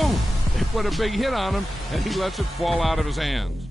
boom! They put a big hit on him, and he lets it fall out of his hands.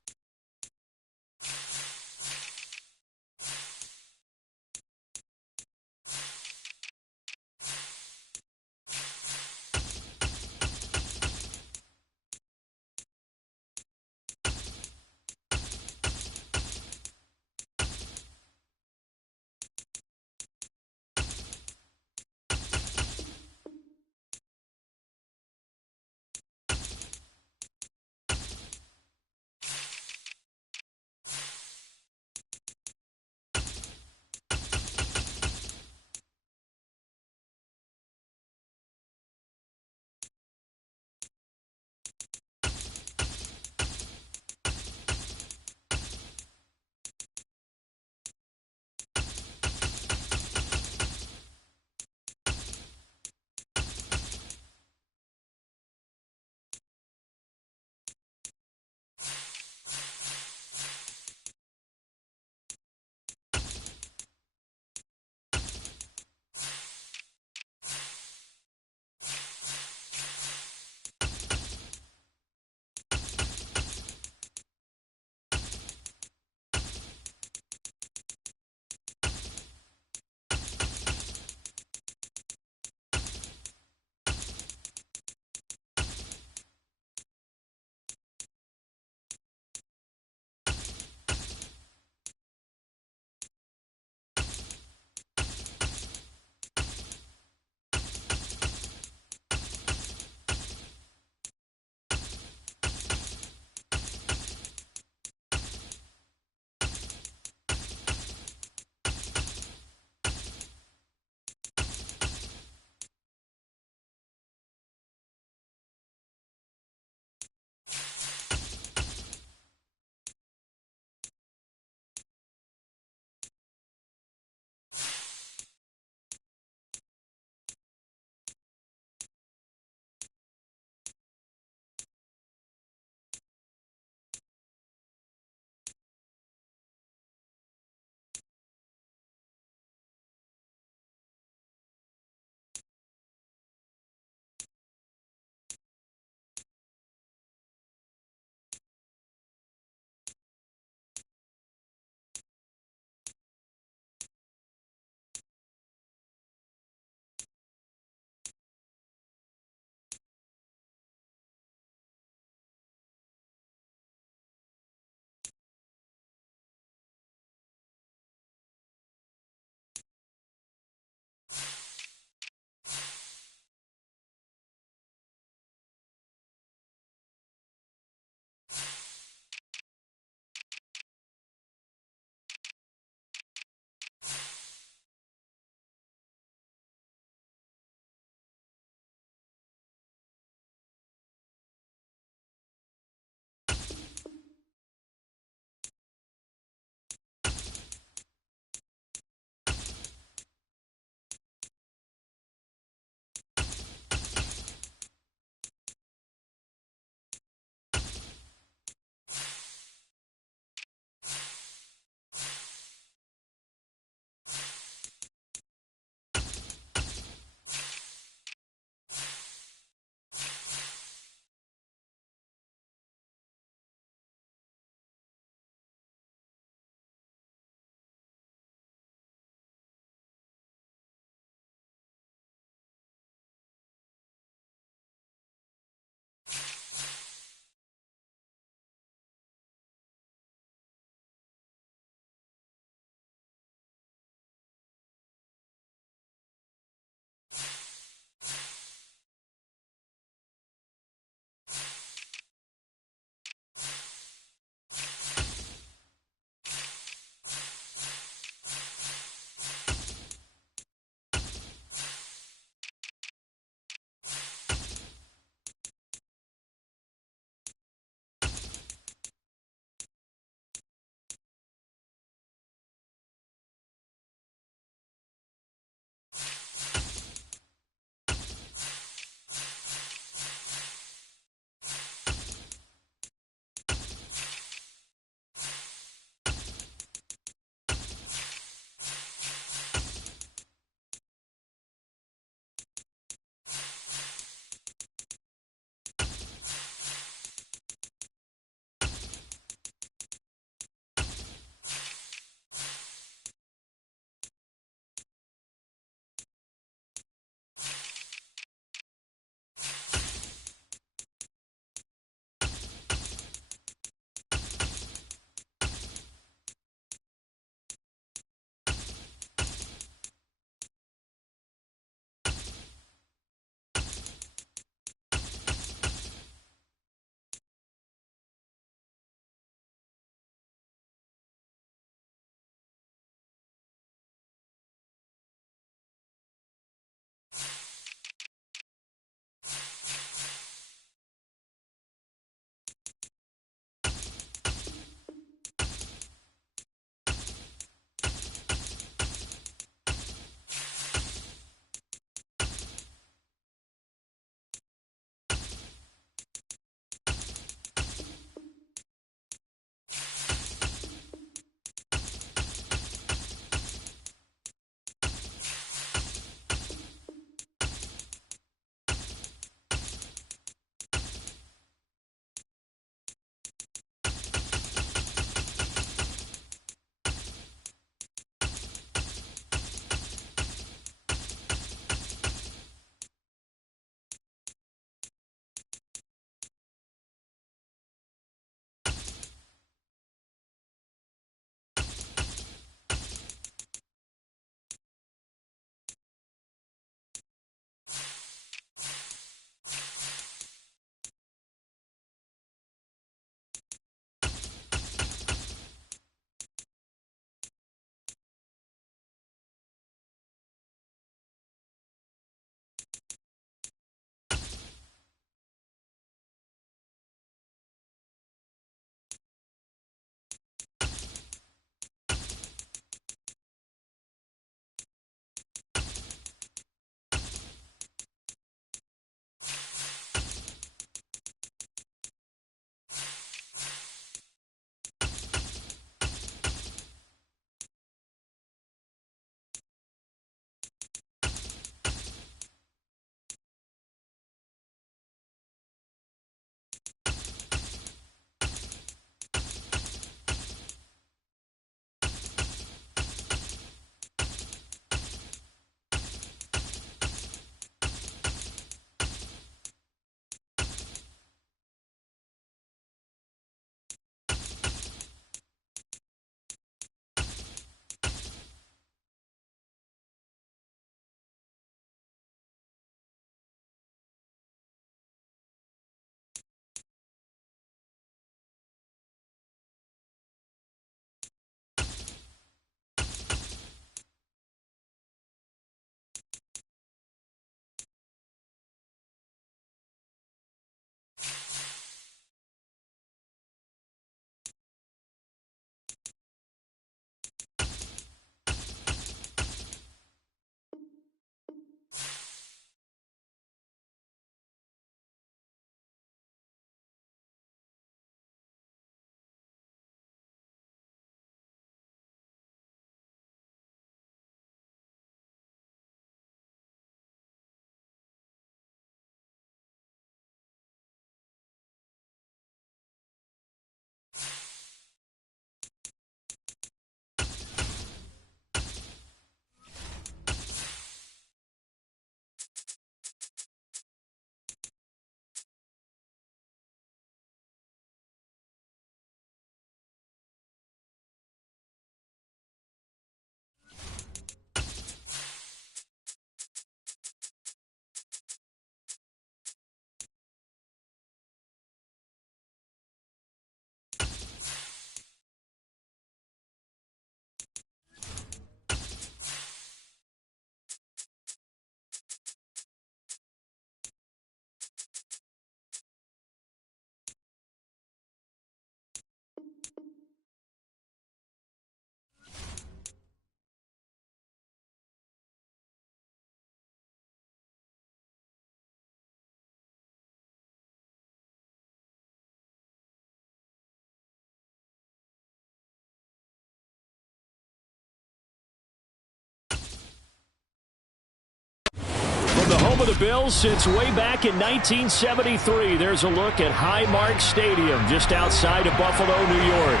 From the home of the Bills since way back in 1973, there's a look at Highmark Stadium just outside of Buffalo, New York.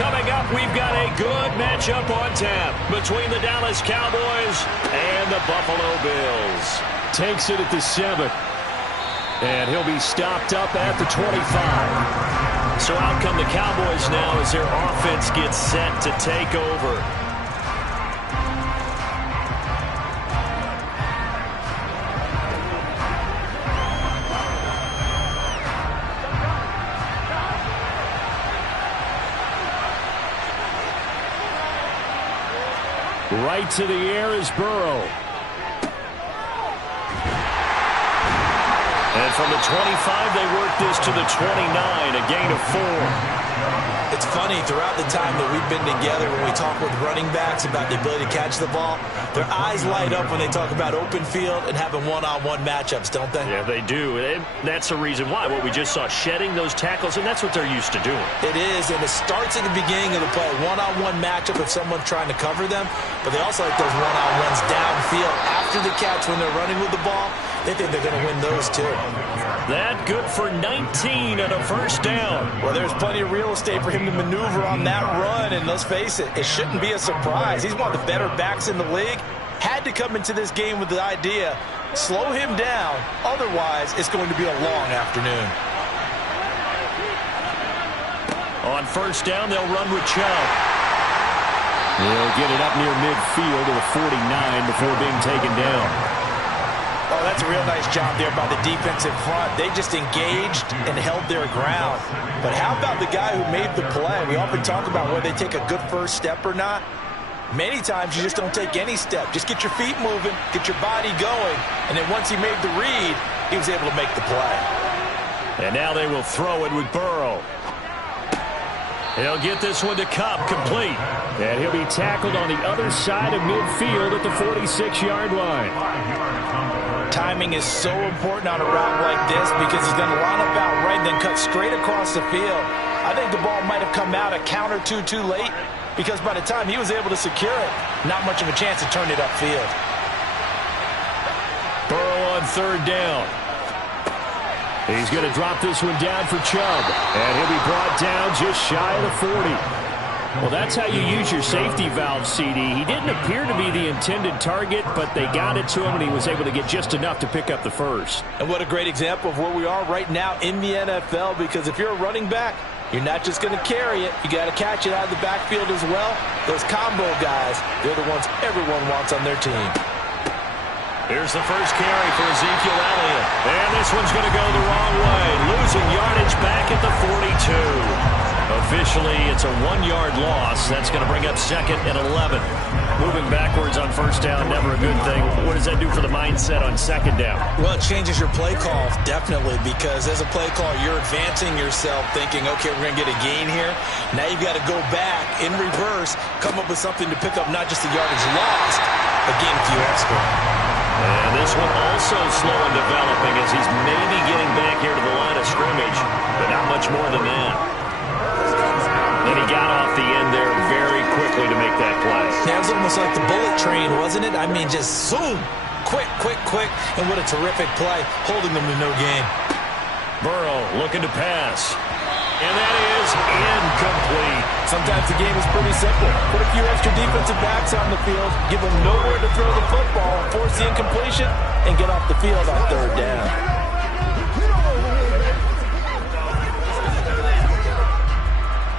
Coming up, we've got a good matchup on tap between the Dallas Cowboys and the Buffalo Bills. Takes it at the 7. And he'll be stopped up at the 25. So out come the Cowboys now as their offense gets set to take over. Right to the air is Burrow. And from the 25, they work this to the 29, a gain of 4. It's funny, throughout the time that we've been together, when we talk with running backs about the ability to catch the ball, their eyes light up when they talk about open field and having one-on-one matchups, don't they? Yeah, they do. And that's the reason why. What we just saw, shedding those tackles, and that's what they're used to doing. It is, and it starts at the beginning of the play. One-on-one matchup if someone's trying to cover them, but they also like those one-on-ones downfield after the catch when they're running with the ball. They think they're going to win those, too. That good for 19 and a first down. Well, there's plenty of real estate for him to maneuver on that run, and let's face it, it shouldn't be a surprise. He's one of the better backs in the league. Had to come into this game with the idea, slow him down, otherwise it's going to be a long afternoon. On first down, they'll run with Chubb. They'll get it up near midfield to the 49 before being taken down. Oh, that's a real nice job there by the defensive front. They just engaged and held their ground. But how about the guy who made the play? We often talk about whether they take a good first step or not. Many times you just don't take any step. Just get your feet moving, get your body going, and then once he made the read, he was able to make the play. And now they will throw it with Burrow. He'll get this one to Kupp, complete. And he'll be tackled on the other side of midfield at the 46-yard line. Timing is so important on a route like this because he's going to line up out right and then cut straight across the field. I think the ball might have come out a count or two too late because by the time he was able to secure it, not much of a chance to turn it upfield. Burrow on third down. He's going to drop this one down for Chubb. And he'll be brought down just shy of the 40. Well, that's how you use your safety valve, CD. He didn't appear to be the intended target, but they got it to him, and he was able to get just enough to pick up the first. And what a great example of where we are right now in the NFL, because if you're a running back, you're not just going to carry it. You got to catch it out of the backfield as well. Those combo guys, they're the ones everyone wants on their team. Here's the first carry for Ezekiel Elliott. And this one's going to go the wrong way. Losing yardage back at the 42. Officially, it's a 1-yard loss. That's going to bring up second and 11. Moving backwards on first down, never a good thing. What does that do for the mindset on second down? Well, it changes your play call, definitely, because as a play call, you're advancing yourself thinking, okay, we're going to get a gain here. Now you've got to go back in reverse, come up with something to pick up not just the yardage lost, but gain a few extra. And this one also slow in developing as he's maybe getting back here to the line of scrimmage, but not much more than that. And he got off the end there very quickly to make that play. Yeah, it was almost like the bullet train, wasn't it? I mean, just zoom, quick, and what a terrific play, holding them to no gain. Burrow looking to pass. And that is incomplete. Sometimes the game is pretty simple. Put a few extra defensive backs on the field, give them nowhere to throw the football, force the incompletion, and get off the field on third down.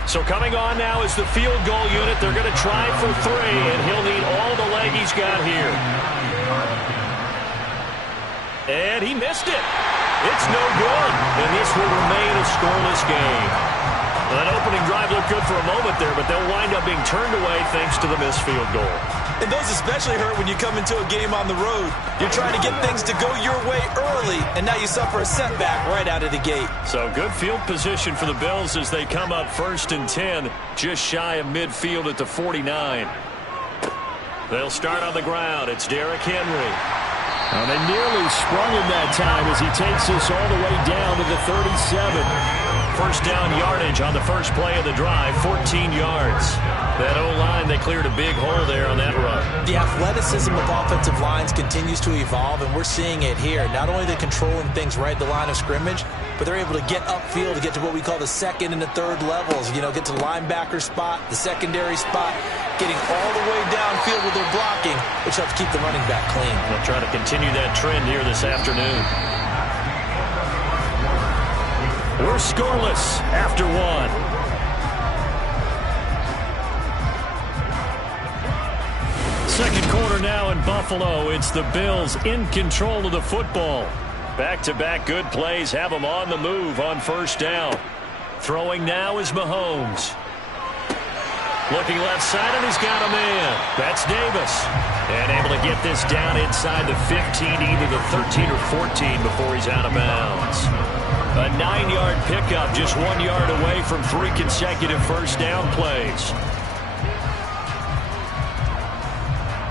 So coming on now is the field goal unit. They're going to try for 3, and he'll need all the leg he's got here. And he missed it. It's no good, and this will remain a scoreless game. That opening drive looked good for a moment there, but they'll wind up being turned away thanks to the missed field goal. And those especially hurt when you come into a game on the road. You're trying to get things to go your way early, and now you suffer a setback right out of the gate. So good field position for the Bills as they come up 1st and 10, just shy of midfield at the 49. They'll start on the ground. It's Derrick Henry. Now they nearly sprung him that time as he takes this all the way down to the 37. First down yardage on the first play of the drive, 14 yards. That O-line, they cleared a big hole there on that run. The athleticism of offensive lines continues to evolve, and we're seeing it here. Not only are they controlling things right at the line of scrimmage, but they're able to get upfield to get to what we call the second and the third levels. You know, get to the linebacker spot, the secondary spot, getting all the way downfield with their blocking, which helps keep the running back clean. They'll try to continue that trend here this afternoon. We're scoreless after one. Second quarter now in Buffalo. It's the Bills in control of the football. Back-to-back good plays have them on the move on first down. Throwing now is Mahomes. Looking left side, and he's got a man. That's Davis. And able to get this down inside the 15, either the 13 or 14 before he's out of bounds. A 9-yard pickup, just 1 yard away from 3 consecutive first down plays.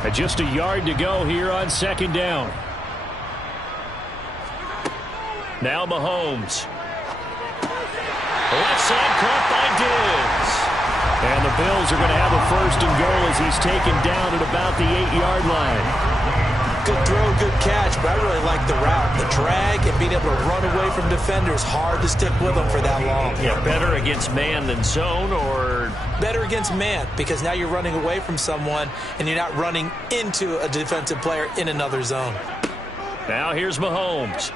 And just a yard to go here on second down. Now Mahomes. Left side caught by Diggs. And the Bills are going to have a first and goal as he's taken down at about the 8-yard line. Good throw, good catch, but I really like the route. The drag and being able to run away from defenders, hard to stick with them for that long. Yeah, better against man than zone, or? Better against man, because now you're running away from someone and you're not running into a defensive player in another zone. Now here's Mahomes.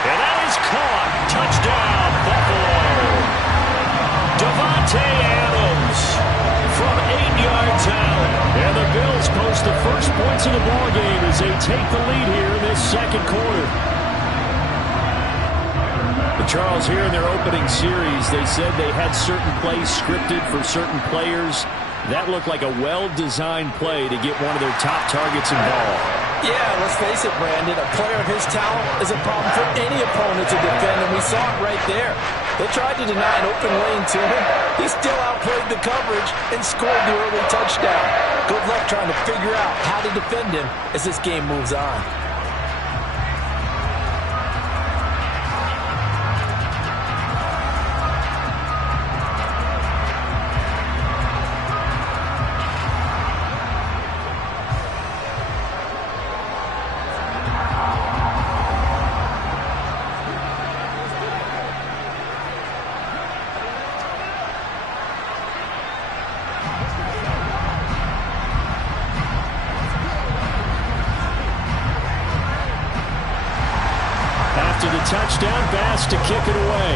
And that is caught. Touchdown, Buffalo. Davante Adams from 8 yards out. And the Bills post the first points of the ballgame as they take the lead here in this second quarter. But Charles, here in their opening series, they said they had certain plays scripted for certain players. That looked like a well-designed play to get one of their top targets involved. Yeah, let's face it, Brandon. A player of his talent is a problem for any opponent to defend, and we saw it right there. They tried to deny an open lane to him. He still outplayed the coverage and scored the early touchdown. Good luck trying to figure out how to defend him as this game moves on. After the touchdown, Bass to kick it away.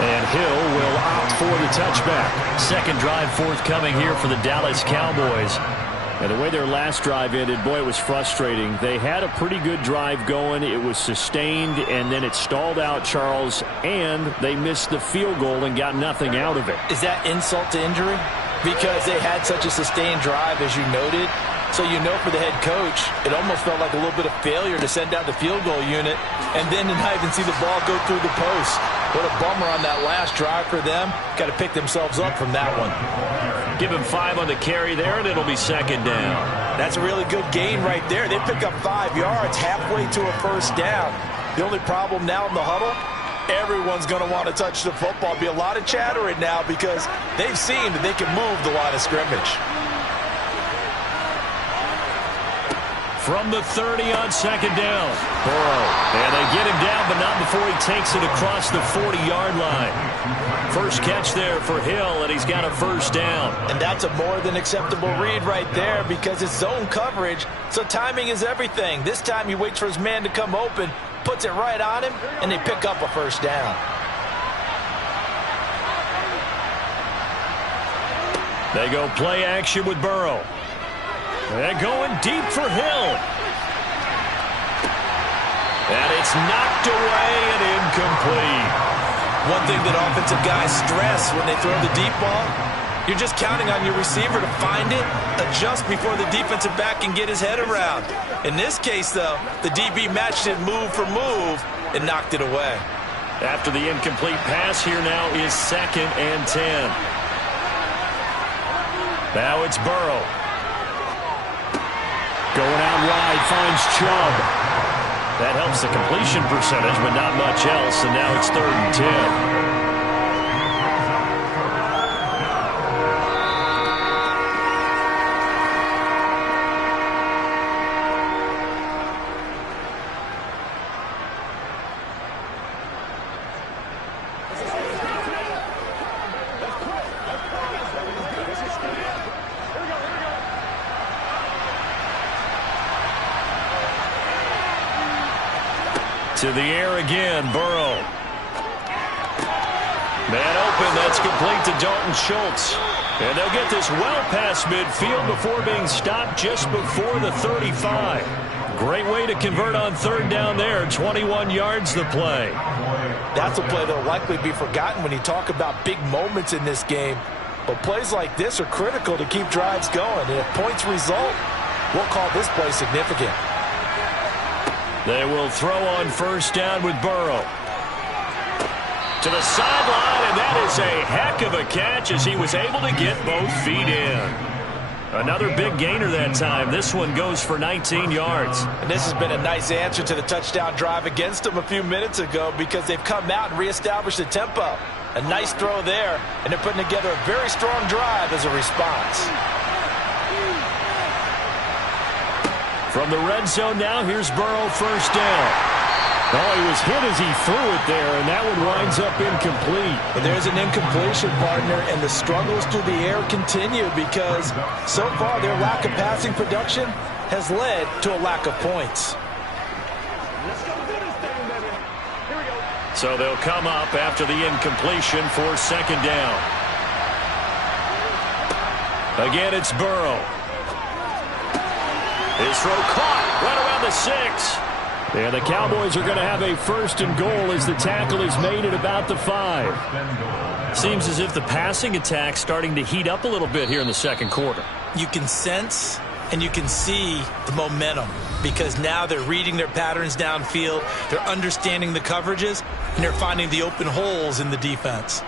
And Hill will opt for the touchback. Second drive forthcoming here for the Dallas Cowboys. And the way their last drive ended, boy, it was frustrating. They had a pretty good drive going. It was sustained, and then it stalled out, Charles, and they missed the field goal and got nothing out of it. Is that insult to injury? Because they had such a sustained drive, as you noted. So you know for the head coach, it almost felt like a little bit of failure to send out the field goal unit and then to not even see the ball go through the post. What a bummer on that last drive for them. Got to pick themselves up from that one. Give him 5 on the carry there, and it'll be second down. That's a really good gain right there. They pick up 5 yards halfway to a first down. The only problem now in the huddle, everyone's going to want to touch the football. Be a lot of chattering now because they've seen that they can move the line of scrimmage. From the 30 on second down. Burrow. And they get him down, but not before he takes it across the 40-yard line. First catch there for Hill, and he's got a first down. And that's a more than acceptable read right there because it's zone coverage, so timing is everything. This time he waits for his man to come open, puts it right on him, and they pick up a first down. They go play action with Burrow. They're going deep for Hill. And it's knocked away and incomplete. One thing that offensive guys stress when they throw the deep ball, you're just counting on your receiver to find it, adjust before the defensive back can get his head around. In this case, though, the DB matched it move for move and knocked it away. After the incomplete pass, here now is 2nd and 10. Now it's Burrow. Going out wide, finds Chubb. That helps the completion percentage, but not much else, and now it's 3rd and 10. To the air again, Burrow. Man open, that's complete to Dalton Schultz. And they'll get this well past midfield before being stopped just before the 35. Great way to convert on 3rd down there. 21 yards the play. That's a play that will likely be forgotten when you talk about big moments in this game. But plays like this are critical to keep drives going. And if points result, we'll call this play significant. They will throw on 1st down with Burrow. To the sideline, and that is a heck of a catch as he was able to get both feet in. Another big gainer that time. This one goes for 19 yards. And this has been a nice answer to the touchdown drive against them a few minutes ago because they've come out and reestablished the tempo. A nice throw there, and they're putting together a very strong drive as a response. From the red zone now, here's Burrow 1st down. Oh, he was hit as he threw it there, and that one winds up incomplete. And there's an incompletion, partner, and the struggles through the air continue because so far their lack of passing production has led to a lack of points. So they'll come up after the incompletion for 2nd down. Again, it's Burrow. His throw caught right around the 6. And the Cowboys are going to have a 1st and goal as the tackle is made at about the 5. Seems as if the passing attack's starting to heat up a little bit here in the 2nd quarter. You can sense and you can see the momentum because now they're reading their patterns downfield, they're understanding the coverages, and they're finding the open holes in the defense.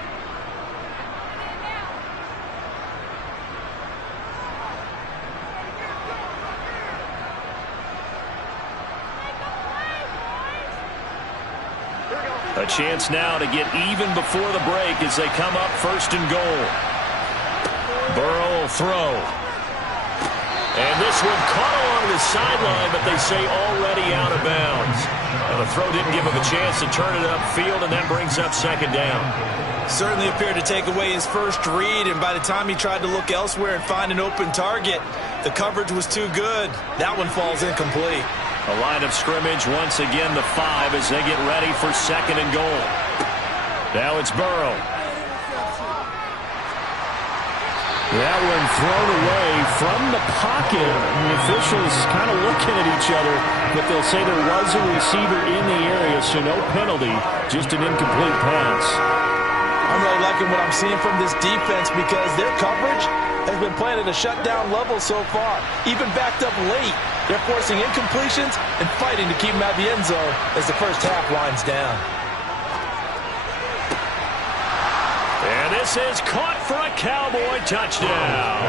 A chance now to get even before the break as they come up 1st and goal. Burrow will throw. And this one caught along the sideline, but they say already out of bounds. And the throw didn't give him a chance to turn it upfield, and that brings up 2nd down. Certainly appeared to take away his first read, and by the time he tried to look elsewhere and find an open target, the coverage was too good. That one falls incomplete. A line of scrimmage once again the 5 as they get ready for 2nd and goal. Now it's Burrow. That one thrown away from the pocket. The officials kind of looking at each other, but they'll say there was a receiver in the area, so no penalty, just an incomplete pass. I'm really liking what I'm seeing from this defense because their coverage has been playing at a shutdown level so far. Even backed up late, they're forcing incompletions and fighting to keep them out of the end zone as the first half winds down. And this is caught for a Cowboy touchdown.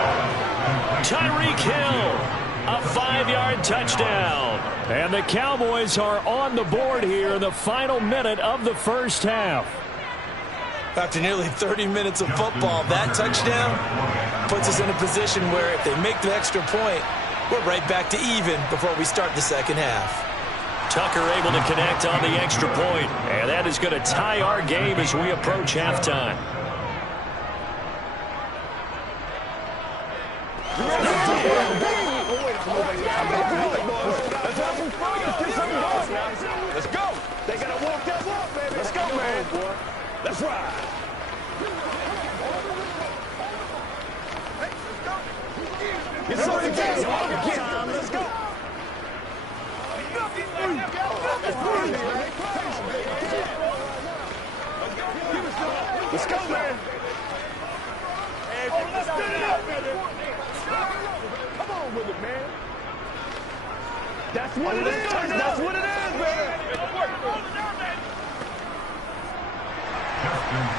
Tyreek Hill, a 5-yard touchdown. And the Cowboys are on the board here in the final minute of the 1st half. After nearly 30 minutes of football, that touchdown puts us in a position where if they make the extra point, we're right back to even before we start the 2nd half. Tucker able to connect on the extra point, and that is going to tie our game as we approach halftime. Let's go. They got to walk that walk, baby. Let's go, man. Let's ride. Get something again. Let's go. Let's go, man. Let's get it up, baby. Come on with it, man. That's what it is. That's what it is, baby.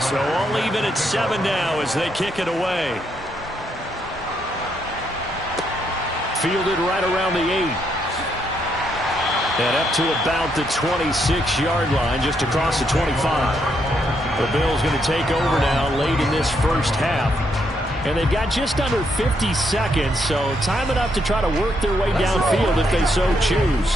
So all even at 7 now as they kick it away. fielded right around the 8. And up to about the 26-yard line, just across the 25. The Bills going to take over now late in this first half. And they've got just under 50 seconds, so time enough to try to work their way downfield if they so choose.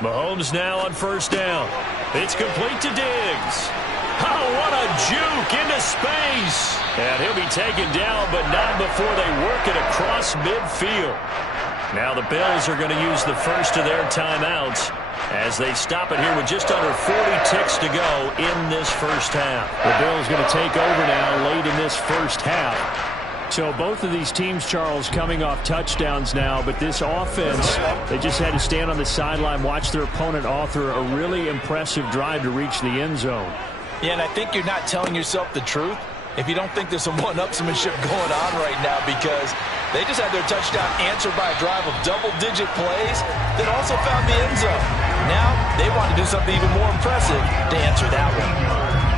Mahomes now on first down. It's complete to Diggs. Oh, what a juke into space. And he'll be taken down, but not before they work it across midfield. Now the Bills are going to use the first of their timeouts as they stop it here with just under 40 ticks to go in this first half. The Bills going to take over now late in this first half. So both of these teams, Charles, coming off touchdowns now, but this offense, they just had to stand on the sideline, watch their opponent author a really impressive drive to reach the end zone. Yeah, and I think you're not telling yourself the truth if you don't think there's some one-upsmanship going on right now, because they just had their touchdown answered by a drive of double-digit plays that also found the end zone. Now they want to do something even more impressive to answer that one.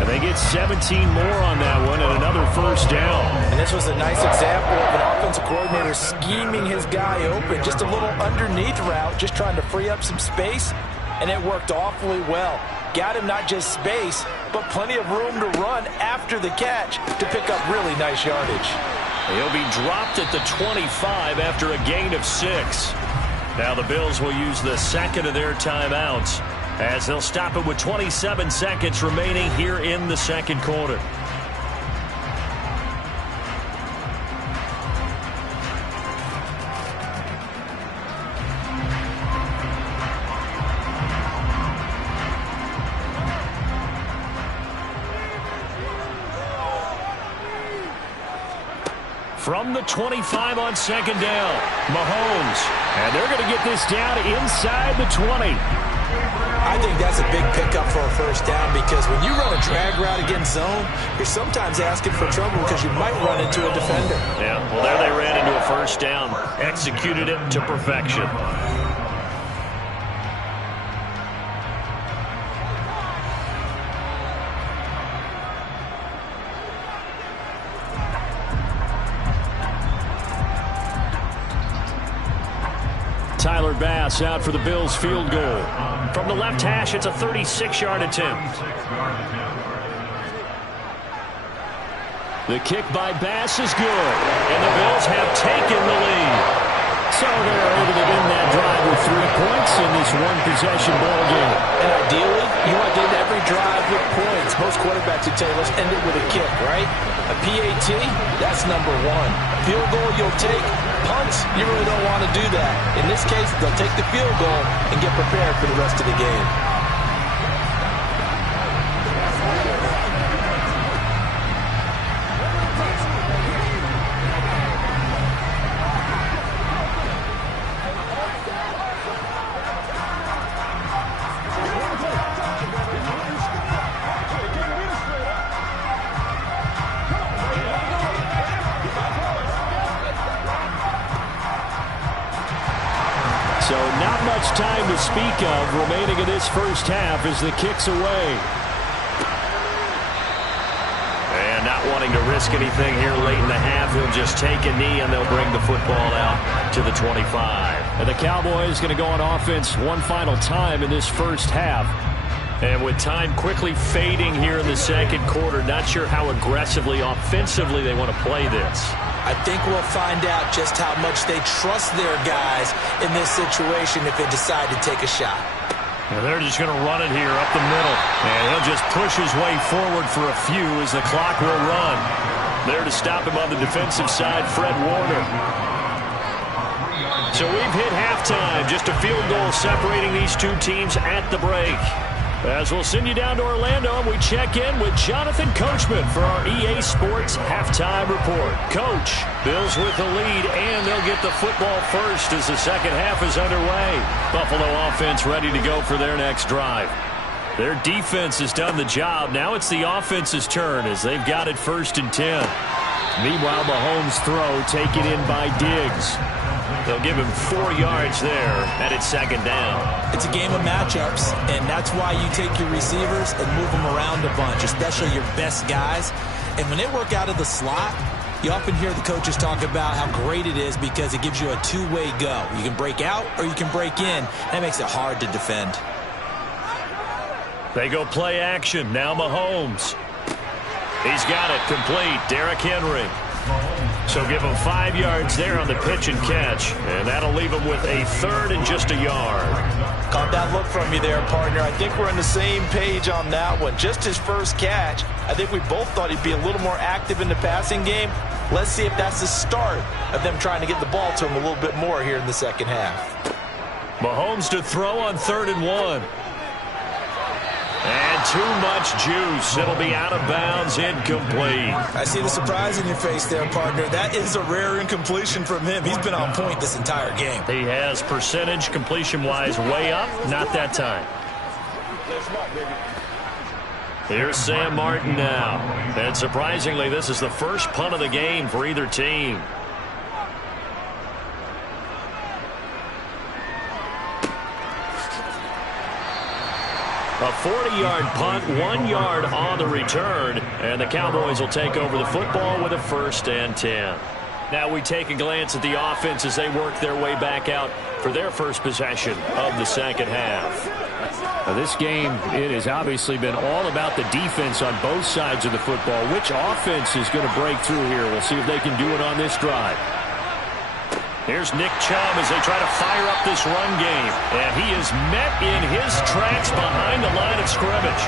And they get 17 more on that one and another first down. And this was a nice example of an offensive coordinator scheming his guy open. Just a little underneath route, just trying to free up some space, and it worked awfully well. Got him not just space, but plenty of room to run after the catch to pick up really nice yardage. He'll be dropped at the 25 after a gain of 6. Now the Bills will use the second of their timeouts as they'll stop it with 27 seconds remaining here in the second quarter. From the 25 on second down, Mahomes. And they're going to get this down inside the 20. I think that's a big pickup for a first down, because when you run a drag route against zone, you're sometimes asking for trouble because you might run into a defender. Yeah, well, there they ran into a first down. Executed it to perfection. Tyler Bass out for the Bills field goal. From the left hash, it's a 36-yard attempt. The kick by Bass is good, and the Bills have taken the lead. So they're able to win that drive with 3 points in this one-possession ball game. And ideally, you want to end every drive with points. Most quarterbacks would tell you, let's end it with a kick, right? A PAT, that's number 1. Field goal you'll take. Punts, you really don't want to do that. In this case, they'll take the field goal and get prepared for the rest of the game. So not much time to speak of remaining in this first half as the kick's away. And not wanting to risk anything here late in the half, he'll just take a knee and they'll bring the football out to the 25. And the Cowboys going to go on offense one final time in this first half. And with time quickly fading here in the second quarter, not sure how aggressively, offensively they want to play this. I think we'll find out just how much they trust their guys in this situation if they decide to take a shot. And they're just going to run it here up the middle. And he'll just push his way forward for a few as the clock will run. There to stop him on the defensive side, Fred Warner. So we've hit halftime. Just a field goal separating these two teams at the break. As we'll send you down to Orlando, and we check in with Jonathan Coachman for our EA Sports Halftime Report. Coach, Bills with the lead, and they'll get the football first as the second half is underway. Buffalo offense ready to go for their next drive. Their defense has done the job. Now it's the offense's turn as they've got it 1st and 10. Meanwhile, Mahomes' throw taken in by Diggs. They'll give him 4 yards there, and it's second down. It's a game of matchups, and that's why you take your receivers and move them around a bunch, especially your best guys. And when they work out of the slot, you often hear the coaches talk about how great it is because it gives you a two-way go. You can break out or you can break in. That makes it hard to defend. They go play action. Now Mahomes. He's got it complete. Derrick Henry. So give him 5 yards there on the pitch and catch. And that'll leave him with a third and just a yard. Caught that look from you there, partner. I think we're on the same page on that one. Just his first catch. I think we both thought he'd be a little more active in the passing game. Let's see if that's the start of them trying to get the ball to him a little bit more here in the second half. Mahomes to throw on 3rd and 1. And too much juice. It'll be out of bounds, incomplete. I see the surprise in your face there, partner. That is a rare incompletion from him. He's been on point this entire game. He has percentage completion-wise way up. Not that time. Here's Sam Martin now. And surprisingly, this is the first punt of the game for either team. A 40-yard punt, 1 yard on the return, and the Cowboys will take over the football with a 1st and 10. Now we take a glance at the offense as they work their way back out for their first possession of the second half. Now this game, it has obviously been all about the defense on both sides of the football. Which offense is going to break through here? We'll see if they can do it on this drive. Here's Nick Chubb as they try to fire up this run game. And he is met in his tracks behind the line of scrimmage.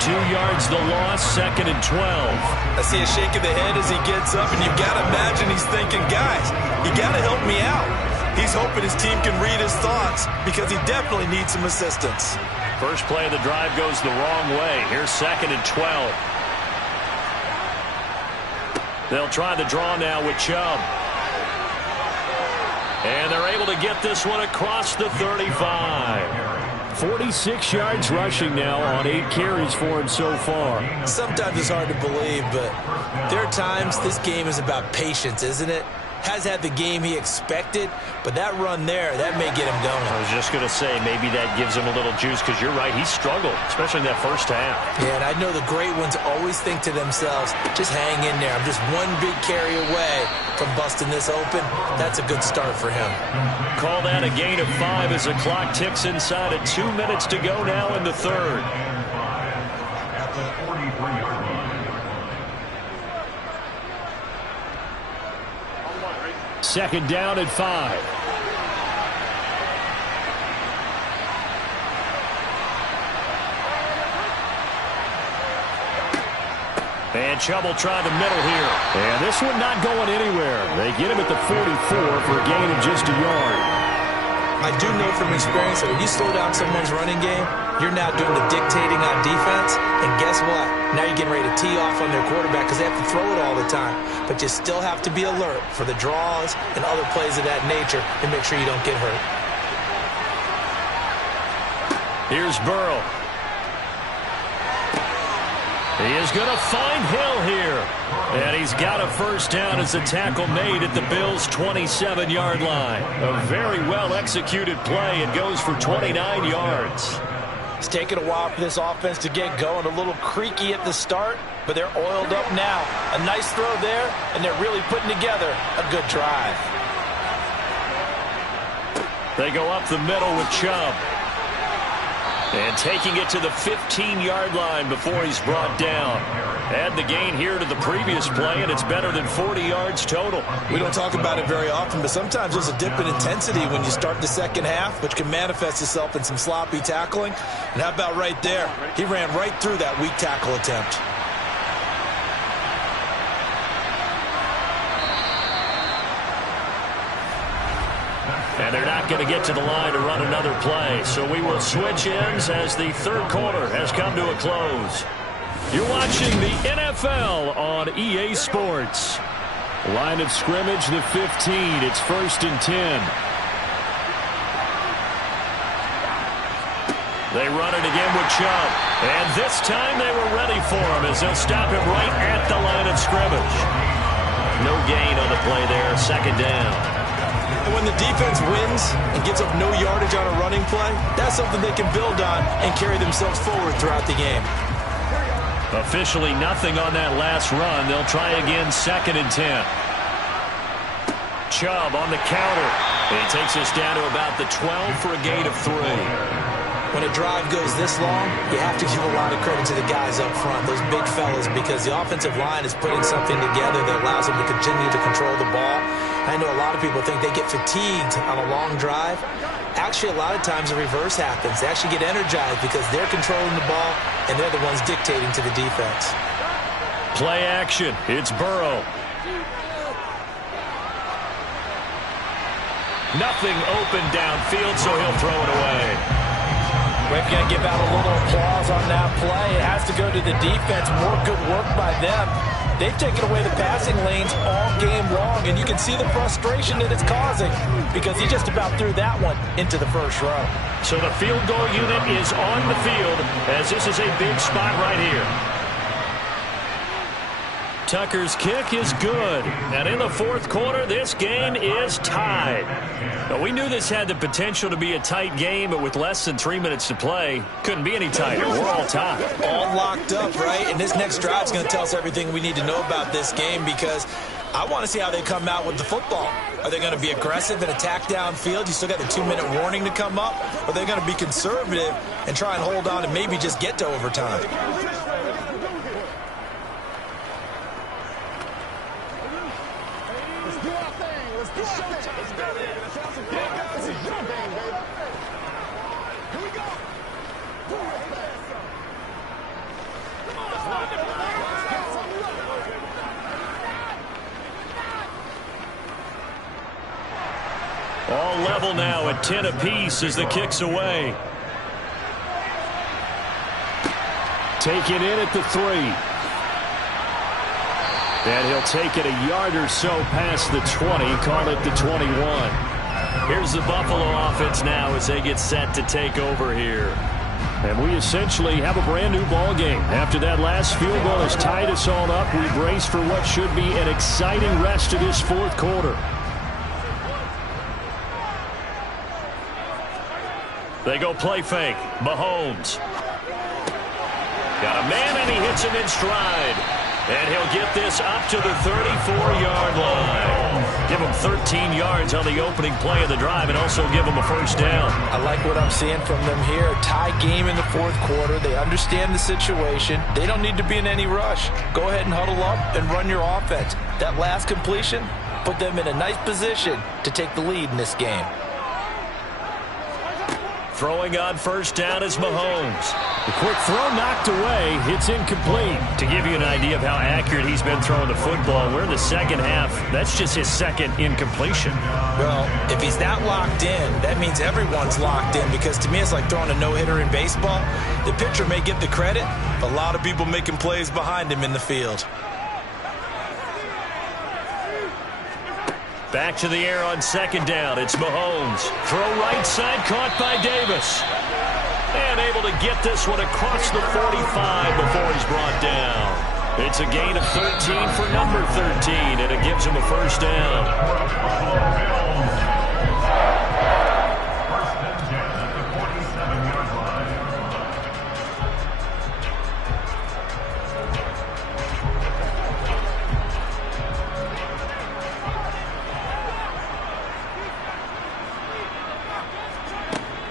2 yards the loss, 2nd and 12. I see a shake of the head as he gets up, and you've got to imagine he's thinking, guys, you got to help me out. He's hoping his team can read his thoughts because he definitely needs some assistance. First play of the drive goes the wrong way. Here's 2nd and 12. They'll try the draw now with Chubb. And they're able to get this one across the 35. 46 yards rushing now on 8 carries for him so far. Sometimes it's hard to believe, but there are times this game is about patience, isn't it? Has had the game he expected, but that run there, that may get him going. I was just going to say, maybe that gives him a little juice because you're right, he struggled, especially in that first half. Yeah, and I know the great ones always think to themselves, just hang in there. I'm just one big carry away from busting this open. That's a good start for him. Call that a gain of 5 as the clock ticks inside of 2 minutes to go now in the third. Second down at 5. And Chubb will try the middle here. And this one not going anywhere. They get him at the 44 for a gain of just a yard. I do know from experience that when you slow down someone's running game, you're now doing the dictating on defense. And guess what? Now you're getting ready to tee off on their quarterback because they have to throw it all the time. But you still have to be alert for the draws and other plays of that nature and make sure you don't get hurt. Here's Burrow. He is going to find Hill here. And he's got a first down as the tackle made at the Bills' 27-yard line. A very well-executed play. It goes for 29 yards. It's taken a while for this offense to get going. A little creaky at the start, but they're oiled up now. A nice throw there, and they're really putting together a good drive. They go up the middle with Chubb. And taking it to the 15-yard line before he's brought down. Add the gain here to the previous play, and it's better than 40 yards total. We don't talk about it very often, but sometimes there's a dip in intensity when you start the second half, which can manifest itself in some sloppy tackling. And how about right there? He ran right through that weak tackle attempt. And they're not going to get to the line to run another play. So we will switch ends as the third quarter has come to a close. You're watching the NFL on EA Sports. Line of scrimmage, the 15. It's 1st and 10. They run it again with Chubb. And this time they were ready for him as they'll stop him right at the line of scrimmage. No gain on the play there. Second down. And when the defense wins and gives up no yardage on a running play, that's something they can build on and carry themselves forward throughout the game. Officially nothing on that last run. They'll try again, 2nd and 10. Chubb on the counter. He takes us down to about the 12 for a gain of 3. When a drive goes this long, you have to give a lot of credit to the guys up front, those big fellas, because the offensive line is putting something together that allows them to continue to control the ball. I know a lot of people think they get fatigued on a long drive. Actually, a lot of times the reverse happens. They actually get energized because they're controlling the ball, and they're the ones dictating to the defense. Play action. It's Burrow. Nothing open downfield, so he'll throw it away. We're going to give out a little applause on that play. It has to go to the defense. More good work by them. They've taken away the passing lanes all game long, and you can see the frustration that it's causing because he just about threw that one into the first row. So the field goal unit is on the field as this is a big spot right here. Tucker's kick is good. And in the 4th quarter, this game is tied. But we knew this had the potential to be a tight game, but with less than 3 minutes to play, couldn't be any tighter. We're all tied. All locked up, right? And this next drive is going to tell us everything we need to know about this game because I want to see how they come out with the football. Are they going to be aggressive and attack downfield? You still got the 2-minute warning to come up? Or are they going to be conservative and try and hold on and maybe just get to overtime? All level now at 10 apiece as the kick's away. Taken in at the 3. And he'll take it a yard or so past the 20, call it the 21. Here's the Buffalo offense now as they get set to take over here. And we essentially have a brand new ball game. After that last field goal has tied us all up, we brace for what should be an exciting rest of this 4th quarter. They go play fake. Mahomes. Got a man, and he hits him in stride. And he'll get this up to the 34-yard line. Give him 13 yards on the opening play of the drive and also give him a first down. I like what I'm seeing from them here. A tie game in the 4th quarter. They understand the situation. They don't need to be in any rush. Go ahead and huddle up and run your offense. That last completion put them in a nice position to take the lead in this game. Throwing on first down is Mahomes. The quick throw knocked away. It's incomplete. To give you an idea of how accurate he's been throwing the football, we're in the 2nd half. That's just his 2nd incompletion. Well, if he's that locked in, that means everyone's locked in because to me it's like throwing a no-hitter in baseball. The pitcher may get the credit. A lot of people making plays behind him in the field. Back to the air on 2nd down. It's Mahomes. Throw right side, caught by Davis. And able to get this one across the 45 before he's brought down. It's a gain of 13 for number 13, and it gives him a first down.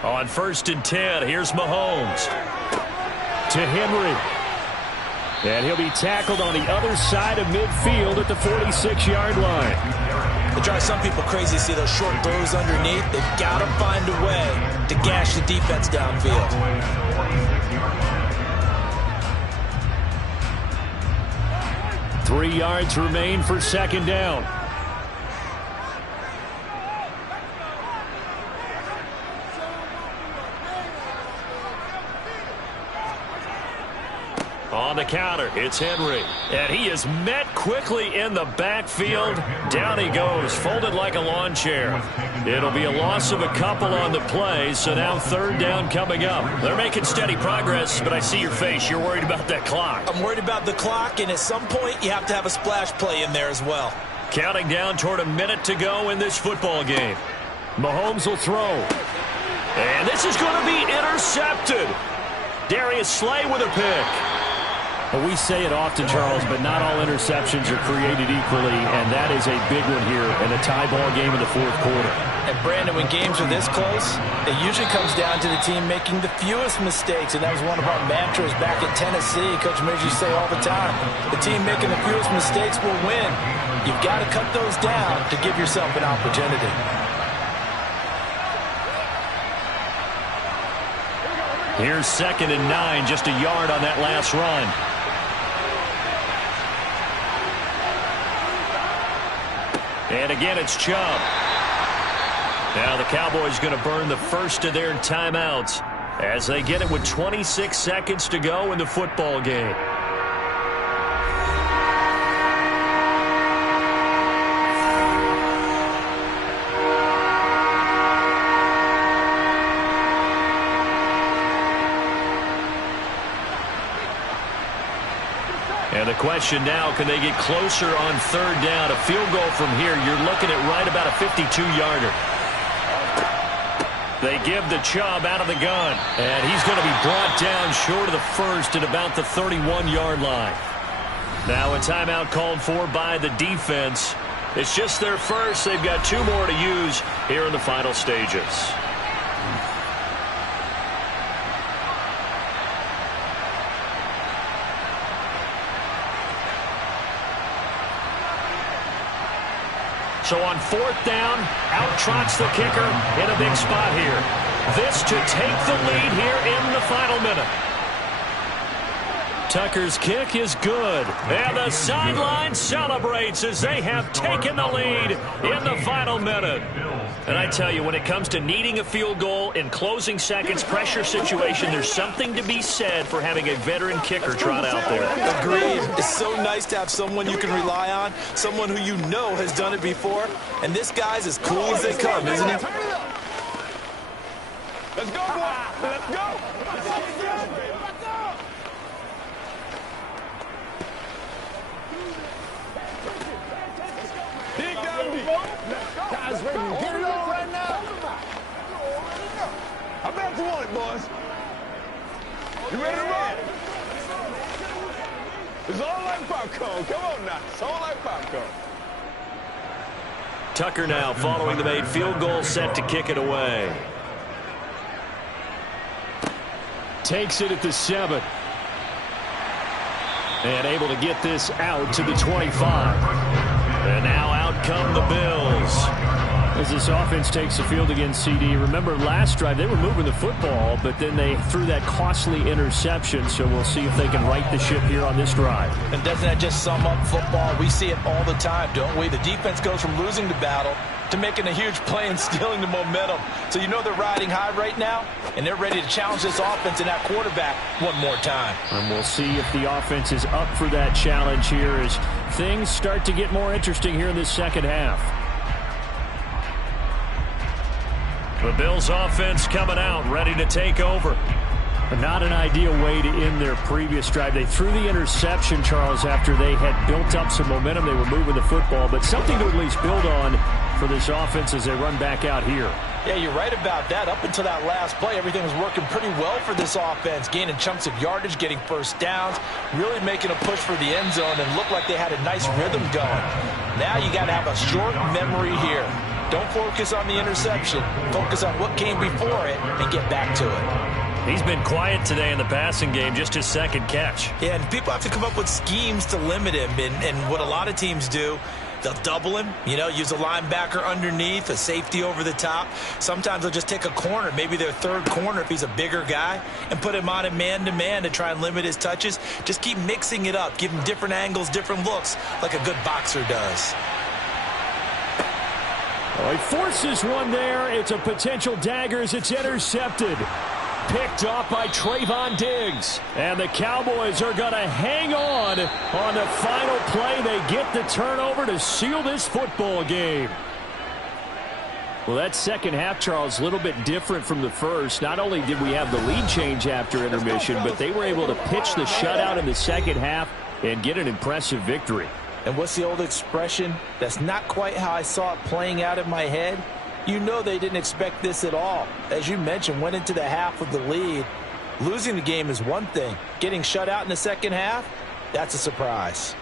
On 1st and 10, here's Mahomes. To Henry. And he'll be tackled on the other side of midfield at the 46-yard line. It drives some people crazy to see those short throws underneath. They've got to find a way to gash the defense downfield. 3 yards remain for 2nd down. On the counter, it's Henry. And he is met quickly in the backfield. Down he goes, folded like a lawn chair. It'll be a loss of a couple on the play, so now 3rd down coming up. They're making steady progress, but I see your face. You're worried about that clock. I'm worried about the clock, and at some point you have to have a splash play in there as well. Counting down toward a minute to go in this football game. Mahomes will throw. And this is going to be intercepted. Darius Slay with a pick. Well, we say it often, Charles, but not all interceptions are created equally, and that is a big one here in a tie ball game in the fourth quarter. And Brandon, when games are this close, it usually comes down to the team making the fewest mistakes, and that was one of our mantras back at Tennessee. Coach Major used to say all the time, the team making the fewest mistakes will win. You've got to cut those down to give yourself an opportunity. Here's 2nd and 9, just a yard on that last run. And again, it's Chubb. Now the Cowboys going to burn the first of their timeouts as they get it with 26 seconds to go in the football game. And the question now, can they get closer on 3rd down? A field goal from here, you're looking at right about a 52-yarder. They give the Chubb out of the gun, and he's going to be brought down short of the first at about the 31-yard line. Now a timeout called for by the defense. It's just their first. They've got 2 more to use here in the final stages. So on 4th down, out trots the kicker in a big spot here. This to take the lead here in the final minute. Tucker's kick is good. And the sideline celebrates as they have taken the lead in the final minute. And I tell you, when it comes to needing a field goal in closing seconds, pressure situation, there's something to be said for having a veteran kicker trot out there. Agreed. It's so nice to have someone you can rely on, someone who you know has done it before. And this guy's as cool as they come, isn't he? Let's go, boy. Let's go. Guys, ready to get it on right now? I bet you want it, boys. You ready to roll? It's all like popcorn. Come on now. It's all like popcorn. Tucker now following the made field goal, set to kick it away. Takes it at the 7. And able to get this out to the 25. And now out come the Bills. As this offense takes the field against CD, remember last drive they were moving the football, but then they threw that costly interception, so we'll see if they can right the ship here on this drive. And doesn't that just sum up football? We see it all the time, don't we? The defense goes from losing the battle to making a huge play and stealing the momentum. So you know they're riding high right now, and they're ready to challenge this offense and that quarterback one more time. And we'll see if the offense is up for that challenge here as things start to get more interesting here in this second half. The Bills offense coming out, ready to take over. But not an ideal way to end their previous drive. They threw the interception, Charles, after they had built up some momentum. They were moving the football, but something to at least build on for this offense as they run back out here. Yeah, you're right about that. Up until that last play, everything was working pretty well for this offense, gaining chunks of yardage, getting first downs, really making a push for the end zone, and looked like they had a nice rhythm going. Now you got to have a short memory here. Don't focus on the interception. Focus on what came before it and get back to it. He's been quiet today in the passing game, just his 2nd catch. Yeah, and people have to come up with schemes to limit him, and what a lot of teams do, they'll double him, use a linebacker underneath, a safety over the top. Sometimes they'll just take a corner, maybe their 3rd corner if he's a bigger guy, and put him on a man-to-man to try and limit his touches. Just keep mixing it up, give him different angles, different looks, like a good boxer does. Oh, he forces one there. It's a potential dagger as it's intercepted. Picked off by Trayvon Diggs. And the Cowboys are going to hang on the final play. They get the turnover to seal this football game. Well, that second half, Charles, a little bit different from the first. Not only did we have the lead change after intermission, but they were able to pitch the shutout in the second half and get an impressive victory. And what's the old expression? That's not quite how I saw it playing out in my head. You know they didn't expect this at all. As you mentioned, went into the half with the lead. Losing the game is one thing. Getting shut out in the second half, that's a surprise.